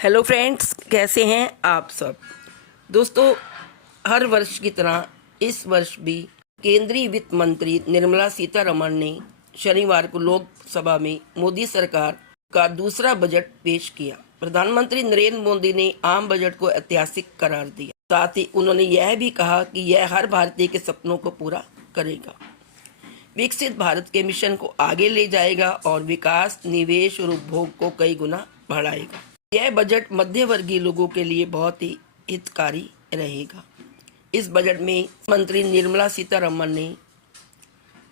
Hello friends, कैसे हैं आप सब। दोस्तों, हर वर्ष की तरह इस वर्ष भी केंद्रीय वित्त मंत्री निर्मला सीतारमण ने शनिवार को लोकसभा में मोदी सरकार का दूसरा बजट पेश किया। प्रधानमंत्री नरेंद्र मोदी ने आम बजट को ऐतिहासिक करार दिया। साथ ही उन्होंने यह भी कहा कि यह हर भारतीय के सपनों को पूरा करेगा, विकसित भारत के मिशन को आगे ले जाएगा और विकास, निवेश और उपभोग को कई गुना बढ़ाएगा। यह बजट मध्य वर्गीय लोगों के लिए बहुत ही हितकारी रहेगा। इस बजट में मंत्री निर्मला सीतारमण ने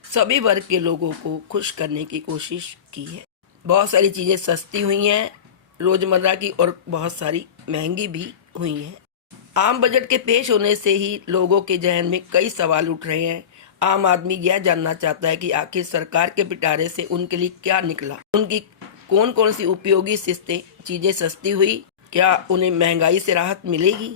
सभी वर्ग के लोगों को खुश करने की कोशिश की है। बहुत सारी चीज़ें सस्ती हुई हैं रोज़मर्रा की और बहुत सारी महंगी भी हुई हैं। आम बजट के पेश होने से ही लोगों के जहन में कई सवाल उठ रहे हैं। आम आदमी यह जानना चाहता है कि आखिर सरकार के पिटारे से उनके लिए क्या निकला, उनकी कौन कौन सी उपयोगी चीज़ें सस्ती हुई, क्या उन्हें महंगाई से राहत मिलेगी।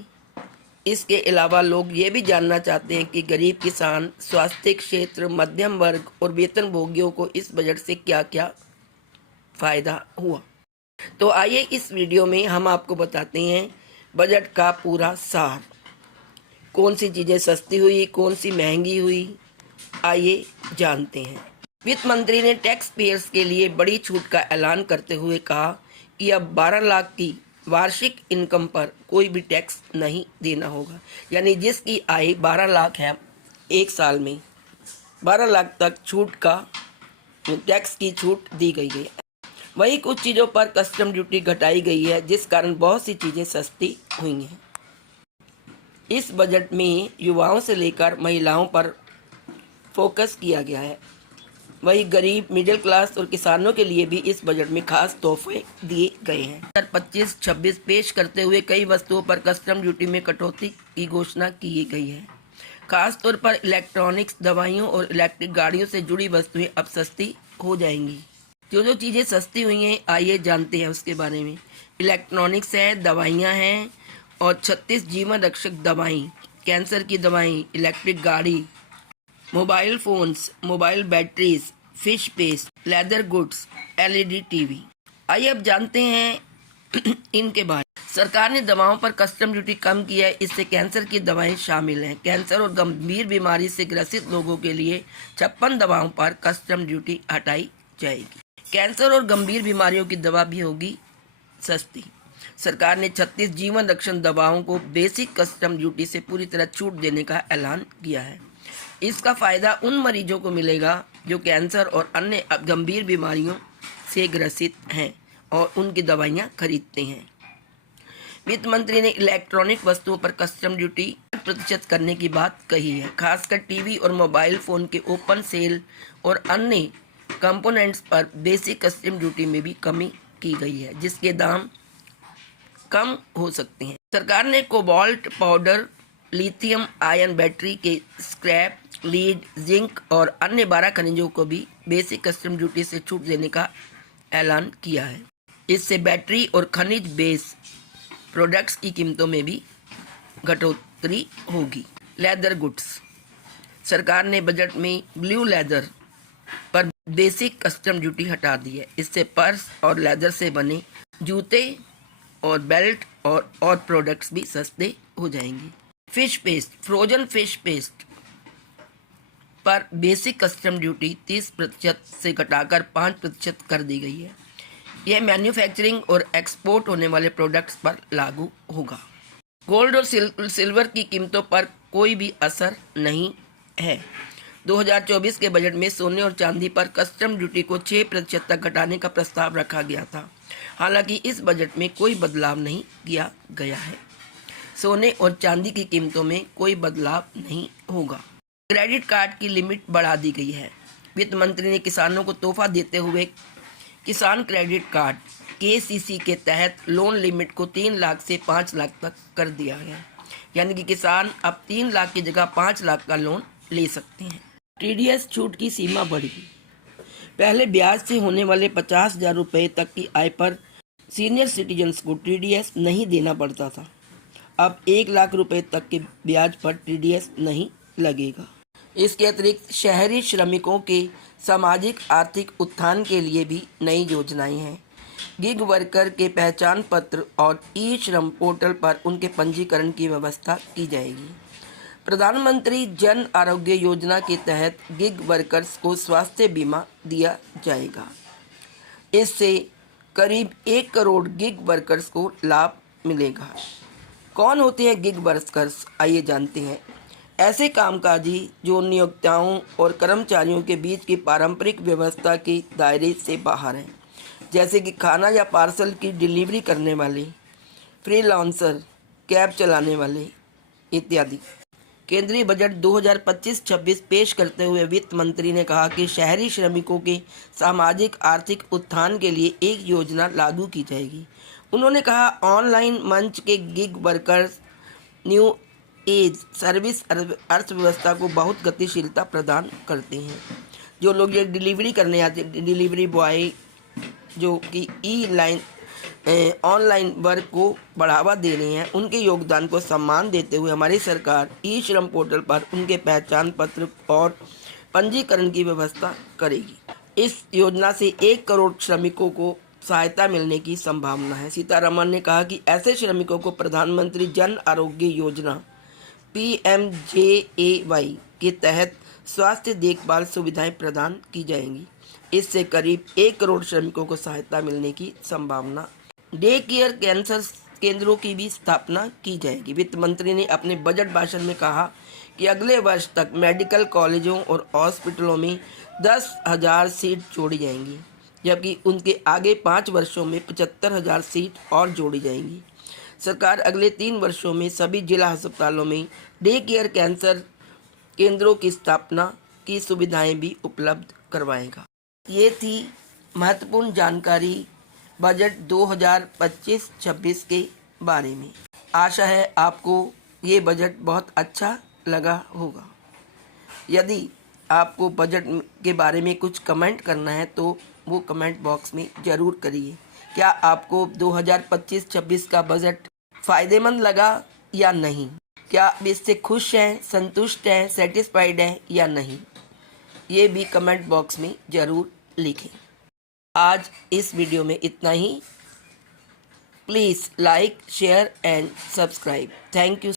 इसके अलावा लोग ये भी जानना चाहते हैं कि गरीब किसान, स्वास्थ्य क्षेत्र, मध्यम वर्ग और वेतनभोगियों को इस बजट से क्या क्या फ़ायदा हुआ। तो आइए इस वीडियो में हम आपको बताते हैं बजट का पूरा सार। कौन सी चीज़ें सस्ती हुई, कौन सी महंगी हुई, आइए जानते हैं। वित्त मंत्री ने टैक्स पेयर्स के लिए बड़ी छूट का ऐलान करते हुए कहा कि अब 12 लाख की वार्षिक इनकम पर कोई भी टैक्स नहीं देना होगा। यानी जिसकी आय 12 लाख है, एक साल में 12 लाख तक छूट का टैक्स की छूट दी गई है। वहीं कुछ चीज़ों पर कस्टम ड्यूटी घटाई गई है, जिस कारण बहुत सी चीज़ें सस्ती हुई हैं। इस बजट में युवाओं से लेकर महिलाओं पर फोकस किया गया है। वही गरीब, मिडिल क्लास और किसानों के लिए भी इस बजट में खास तोहफे दिए गए हैं। 2025-26 पेश करते हुए कई वस्तुओं पर कस्टम ड्यूटी में कटौती की घोषणा की गई है। खास तौर पर इलेक्ट्रॉनिक्स, दवाइयों और इलेक्ट्रिक गाड़ियों से जुड़ी वस्तुएं अब सस्ती हो जाएंगी। जो चीज़ें सस्ती हुई हैं, आइए जानते हैं उसके बारे में। इलेक्ट्रॉनिक्स है, दवाइयाँ हैं और 36 जीवन रक्षक दवाएँ, कैंसर की दवाएँ, इलेक्ट्रिक गाड़ी, mobile phones, mobile batteries, fish paste, leather goods, LED TV. आइए अब जानते हैं इनके बारे में। सरकार ने दवाओं पर कस्टम ड्यूटी कम की है। इससे कैंसर की दवाएं शामिल हैं। कैंसर और गंभीर बीमारी से ग्रसित लोगों के लिए 56 दवाओं पर कस्टम ड्यूटी हटाई जाएगी। कैंसर और गंभीर बीमारियों की दवा भी होगी सस्ती। सरकार ने 36 जीवन रक्षक दवाओं को बेसिक कस्टम ड्यूटी से पूरी तरह छूट देने का ऐलान किया है। इसका फ़ायदा उन मरीजों को मिलेगा जो कैंसर और अन्य गंभीर बीमारियों से ग्रसित हैं और उनकी दवाइयाँ खरीदते हैं। वित्त मंत्री ने इलेक्ट्रॉनिक वस्तुओं पर कस्टम ड्यूटी 8% करने की बात कही है। खासकर टीवी और मोबाइल फ़ोन के ओपन सेल और अन्य कंपोनेंट्स पर बेसिक कस्टम ड्यूटी में भी कमी की गई है, जिसके दाम कम हो सकते हैं। सरकार ने cobalt powder, lithium ion battery के स्क्रैप, लीड, जिंक और अन्य 12 खनिजों को भी बेसिक कस्टम ड्यूटी से छूट देने का ऐलान किया है। इससे बैटरी और खनिज बेस प्रोडक्ट्स की कीमतों में भी घटोतरी होगी। लेदर गुड्स, सरकार ने बजट में ब्लू लेदर पर बेसिक कस्टम ड्यूटी हटा दी है। इससे पर्स और लेदर से बने जूते और बेल्ट और प्रोडक्ट्स भी सस्ते हो जाएंगे। Fish paste, frozen fish paste पर बेसिक कस्टम ड्यूटी 30% से घटाकर 5% कर दी गई है। यह मैन्युफैक्चरिंग और एक्सपोर्ट होने वाले प्रोडक्ट्स पर लागू होगा। गोल्ड और सिल्वर की कीमतों पर कोई भी असर नहीं है। 2024 के बजट में सोने और चांदी पर कस्टम ड्यूटी को 6% तक घटाने का प्रस्ताव रखा गया था। हालांकि इस बजट में कोई बदलाव नहीं किया गया है। सोने और चांदी की कीमतों में कोई बदलाव नहीं होगा। क्रेडिट कार्ड की लिमिट बढ़ा दी गई है। वित्त मंत्री ने किसानों को तोहफा देते हुए किसान क्रेडिट कार्ड KCC के तहत लोन लिमिट को 3 लाख से 5 लाख तक कर दिया है। यानी कि किसान अब 3 लाख की जगह 5 लाख का लोन ले सकते हैं। TDS छूट की सीमा बढ़ी। पहले ब्याज से होने वाले 50,000 रुपये तक की आय पर सीनियर सिटीजन्स को TDS नहीं देना पड़ता था। अब 1 लाख रुपये तक के ब्याज पर TDS नहीं लगेगा। इसके अतिरिक्त शहरी श्रमिकों के सामाजिक आर्थिक उत्थान के लिए भी नई योजनाएं हैं। गिग वर्कर के पहचान पत्र और ई श्रम पोर्टल पर उनके पंजीकरण की व्यवस्था की जाएगी। प्रधानमंत्री जन आरोग्य योजना के तहत गिग वर्कर्स को स्वास्थ्य बीमा दिया जाएगा। इससे करीब 1 करोड़ गिग वर्कर्स को लाभ मिलेगा। कौन होते हैं गिग वर्कर्स, आइए जानते हैं। ऐसे कामकाजी जो नियोक्ताओं और कर्मचारियों के बीच की पारंपरिक व्यवस्था के दायरे से बाहर हैं, जैसे कि खाना या पार्सल की डिलीवरी करने वाले, फ्रीलांसर, कैब चलाने वाले इत्यादि। केंद्रीय बजट 2025-26 पेश करते हुए वित्त मंत्री ने कहा कि शहरी श्रमिकों के सामाजिक आर्थिक उत्थान के लिए एक योजना लागू की जाएगी। उन्होंने कहा, ऑनलाइन मंच के gig workers new age service अर्थव्यवस्था को बहुत गतिशीलता प्रदान करते हैं। जो लोग ये डिलीवरी करने आते, डिलीवरी बॉय जो कि ऑनलाइन वर्क को बढ़ावा दे रहे हैं, उनके योगदान को सम्मान देते हुए हमारी सरकार ई श्रम पोर्टल पर उनके पहचान पत्र और पंजीकरण की व्यवस्था करेगी। इस योजना से 1 करोड़ श्रमिकों को सहायता मिलने की संभावना है। सीतारमण ने कहा कि ऐसे श्रमिकों को प्रधानमंत्री जन आरोग्य योजना PMJAY के तहत स्वास्थ्य देखभाल सुविधाएं प्रदान की जाएंगी। इससे करीब 1 करोड़ श्रमिकों को सहायता मिलने की संभावना। डे केयर कैंसर केंद्रों की भी स्थापना की जाएगी। वित्त मंत्री ने अपने बजट भाषण में कहा कि अगले वर्ष तक मेडिकल कॉलेजों और हॉस्पिटलों में 10,000 सीट जोड़ी जाएंगी, जबकि उनके आगे 5 वर्षों में 75,000 सीट और जोड़ी जाएंगी। सरकार अगले 3 वर्षों में सभी जिला अस्पतालों में डे केयर कैंसर केंद्रों की स्थापना की सुविधाएं भी उपलब्ध करवाएगा। ये थी महत्वपूर्ण जानकारी बजट 2025-26 के बारे में। आशा है आपको ये बजट बहुत अच्छा लगा होगा। यदि आपको बजट के बारे में कुछ कमेंट करना है तो वो कमेंट बॉक्स में ज़रूर करिए। क्या आपको 2025-26 का बजट फ़ायदेमंद लगा या नहीं? क्या आप इससे खुश हैं, संतुष्ट हैं, सेटिस्फाइड हैं या नहीं? ये भी कमेंट बॉक्स में ज़रूर लिखें। आज इस वीडियो में इतना ही। Please like, share and subscribe. Thank you.